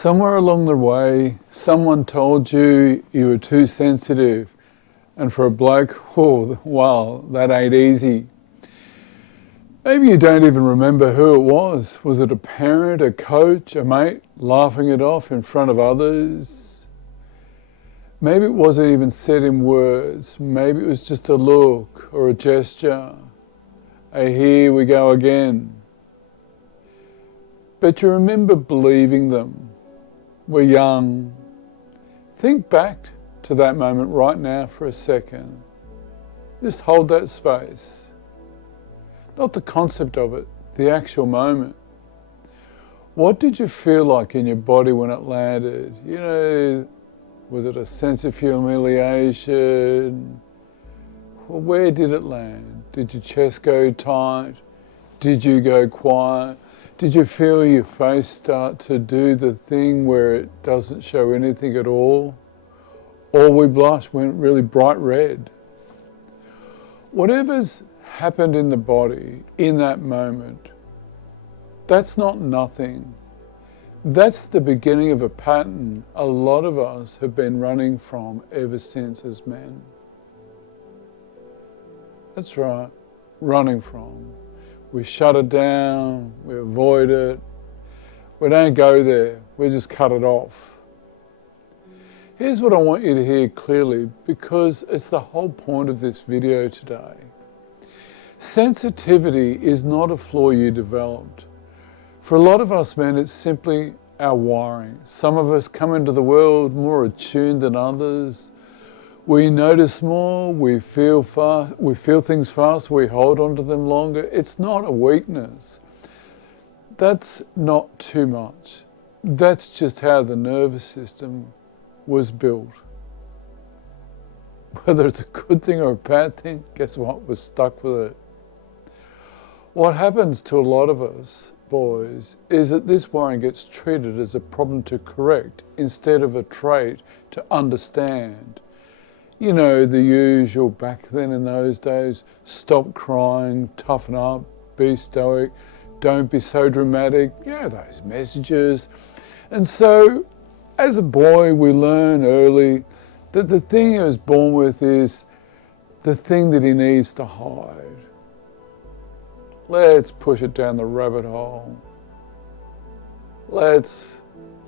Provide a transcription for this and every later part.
Somewhere along the way, someone told you you were too sensitive. And for a bloke, oh, wow, that ain't easy. Maybe you don't even remember who it was. Was it a parent, a coach, a mate, laughing it off in front of others? Maybe it wasn't even said in words. Maybe it was just a look or a gesture. Here we go again. But you remember believing them. We're young. Think back to that moment right now for a second. Just hold that space. Not the concept of it, the actual moment. What did you feel like in your body when it landed? You know, was it a sense of humiliation? Well, where did it land? Did your chest go tight? Did you go quiet? Did you feel your face start to do the thing where it doesn't show anything at all? Or we blushed, went really bright red. Whatever's happened in the body in that moment, that's not nothing. That's the beginning of a pattern a lot of us have been running from ever since as men. That's right, running from. We shut it down, we avoid it, we don't go there, we just cut it off. Here's what I want you to hear clearly, because it's the whole point of this video today. Sensitivity is not a flaw you developed. For a lot of us men, it's simply our wiring. Some of us come into the world more attuned than others. We notice more, we feel things fast, we hold on to them longer. It's not a weakness. That's not too much. That's just how the nervous system was built. Whether it's a good thing or a bad thing, guess what? We're stuck with it. What happens to a lot of us, boys, is that this wiring gets treated as a problem to correct instead of a trait to understand. You know, the usual back then in those days, stop crying, toughen up, be stoic, don't be so dramatic, you know, those messages. And so, as a boy, we learn early that the thing he was born with is the thing that he needs to hide. Let's push it down the rabbit hole. Let's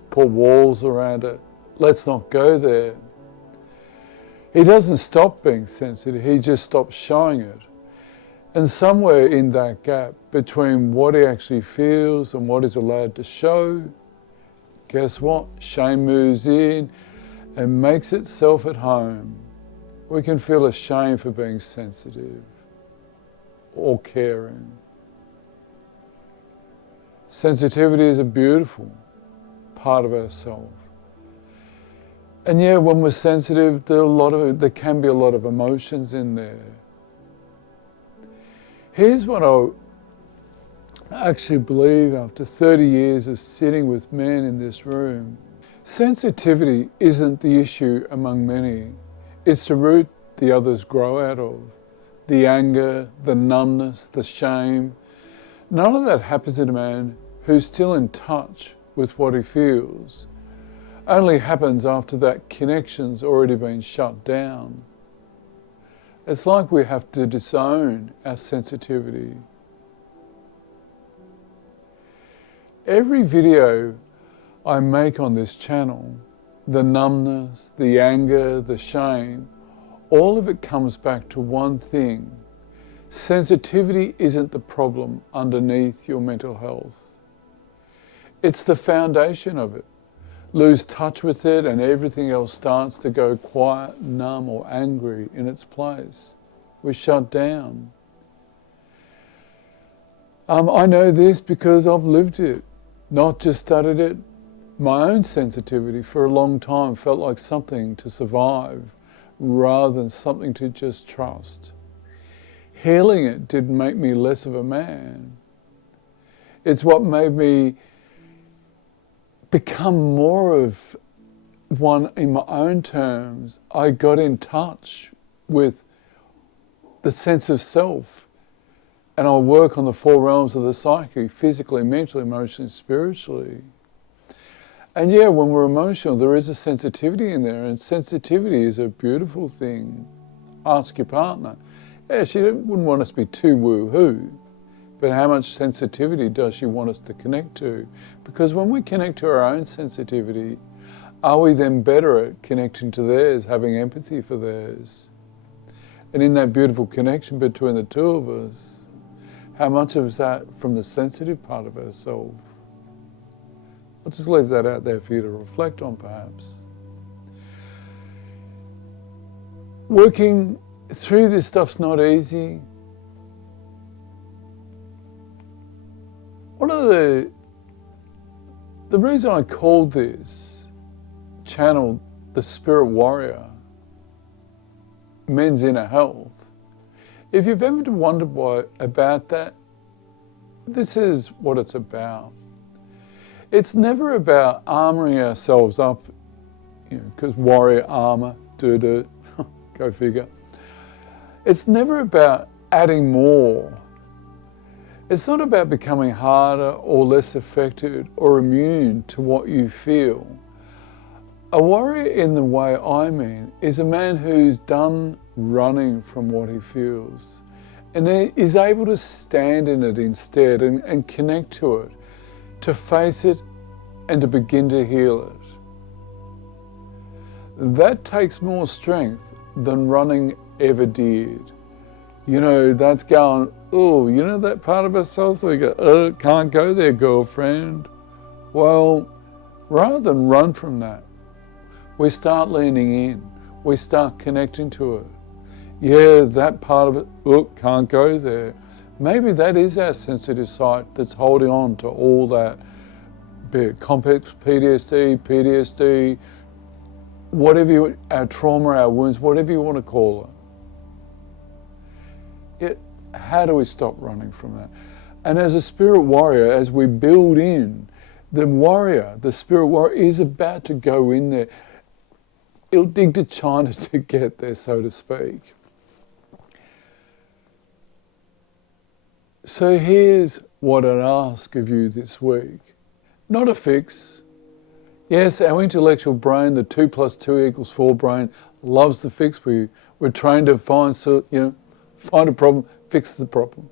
put walls around it. Let's not go there. He doesn't stop being sensitive, he just stops showing it. And somewhere in that gap between what he actually feels and what he's allowed to show, guess what? Shame moves in and makes itself at home. We can feel ashamed for being sensitive or caring. Sensitivity is a beautiful part of ourselves. And yeah, when we're sensitive, there can be a lot of emotions in there. Here's what I actually believe after 30 years of sitting with men in this room. Sensitivity isn't the issue among many. It's the root the others grow out of. The anger, the numbness, the shame. None of that happens in a man who's still in touch with what he feels. Only happens after that connection's already been shut down. It's like we have to disown our sensitivity. Every video I make on this channel, the numbness, the anger, the shame, all of it comes back to one thing. Sensitivity isn't the problem underneath your mental health. It's the foundation of it. Lose touch with it and everything else starts to go quiet, numb or angry in its place. We're shut down. I know this because I've lived it, not just studied it. My own sensitivity for a long time felt like something to survive rather than something to just trust. Healing it didn't make me less of a man. It's what made me become more of one in my own terms. I got in touch with the sense of self, and I work on the 4 realms of the psyche: physically, mentally, emotionally, spiritually. And yeah, when we're emotional, there is a sensitivity in there, and sensitivity is a beautiful thing. Ask your partner. Yeah, she wouldn't want us to be too woo-hoo, but how much sensitivity does she want us to connect to? Because when we connect to our own sensitivity, are we then better at connecting to theirs, having empathy for theirs? And in that beautiful connection between the two of us, how much of that from the sensitive part of ourselves? I'll just leave that out there for you to reflect on, perhaps. Working through this stuff's not easy. One of the reason I called this channel the Spirit Warrior, Men's Inner Health, if you've ever wondered about that, this is what it's about. It's never about armouring ourselves up, because warrior armour, go figure. It's never about adding more. It's not about becoming harder or less affected or immune to what you feel. A warrior, in the way I mean, is a man who's done running from what he feels and is able to stand in it instead and connect to it, to face it and to begin to heal it. That takes more strength than running ever did. That's going, that part of ourselves where we go, can't go there, girlfriend. Well, rather than run from that, we start leaning in, we start connecting to it. Yeah, that part of it, can't go there. Maybe that is our sensitive side that's holding on to all that, be it complex PTSD, whatever our trauma, our wounds, whatever you want to call it. How do we stop running from that? And as a spirit warrior, as we build in, the spirit warrior is about to go in there. It'll dig to China to get there, so to speak. So here's what I'd ask of you this week. Not a fix. Yes, our intellectual brain, the 2 + 2 = 4 brain, loves the fix. We're trained to find a problem, fix the problem.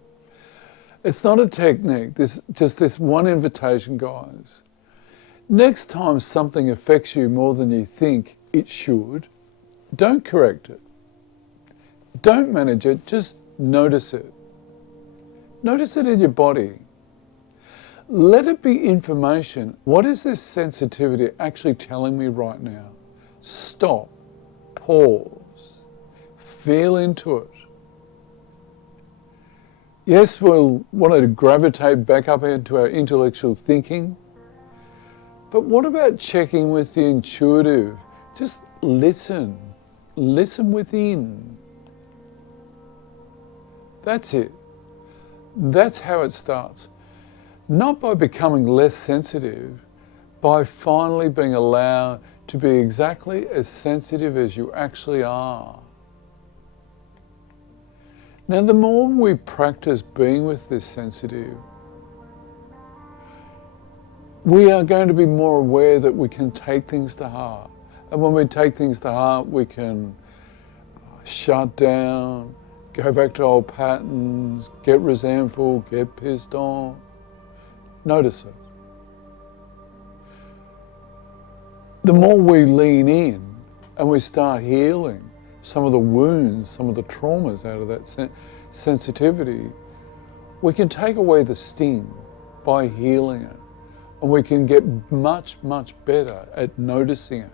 It's not a technique. Just this one invitation, guys. Next time something affects you more than you think it should, don't correct it. Don't manage it, just notice it. Notice it in your body. Let it be information. What is this sensitivity actually telling me right now? Stop, pause, feel into it. Yes, we'll want to gravitate back up into our intellectual thinking, but what about checking with the intuitive? Just listen within. That's it. That's how it starts. Not by becoming less sensitive, by finally being allowed to be exactly as sensitive as you actually are. Now, the more we practice being with this sensitive, we are going to be more aware that we can take things to heart. And when we take things to heart, we can shut down, go back to old patterns, get resentful, get pissed off. Notice it. The more we lean in and we start healing some of the wounds, some of the traumas out of that sensitivity, we can take away the sting by healing it. And we can get much, much better at noticing it.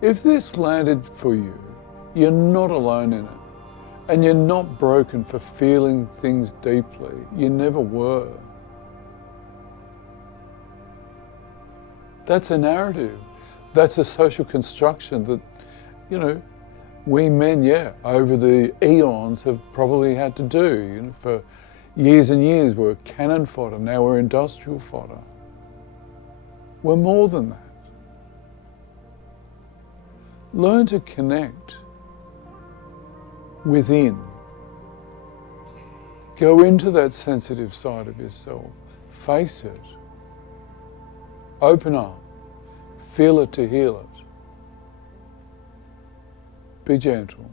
If this landed for you, you're not alone in it. And you're not broken for feeling things deeply. You never were. That's a narrative. That's a social construction that, we men, over the eons have probably had to do. For years and years we're cannon fodder, now we're industrial fodder. We're more than that. Learn to connect within. Go into that sensitive side of yourself. Face it. Open up. Feel it to heal it. Be gentle.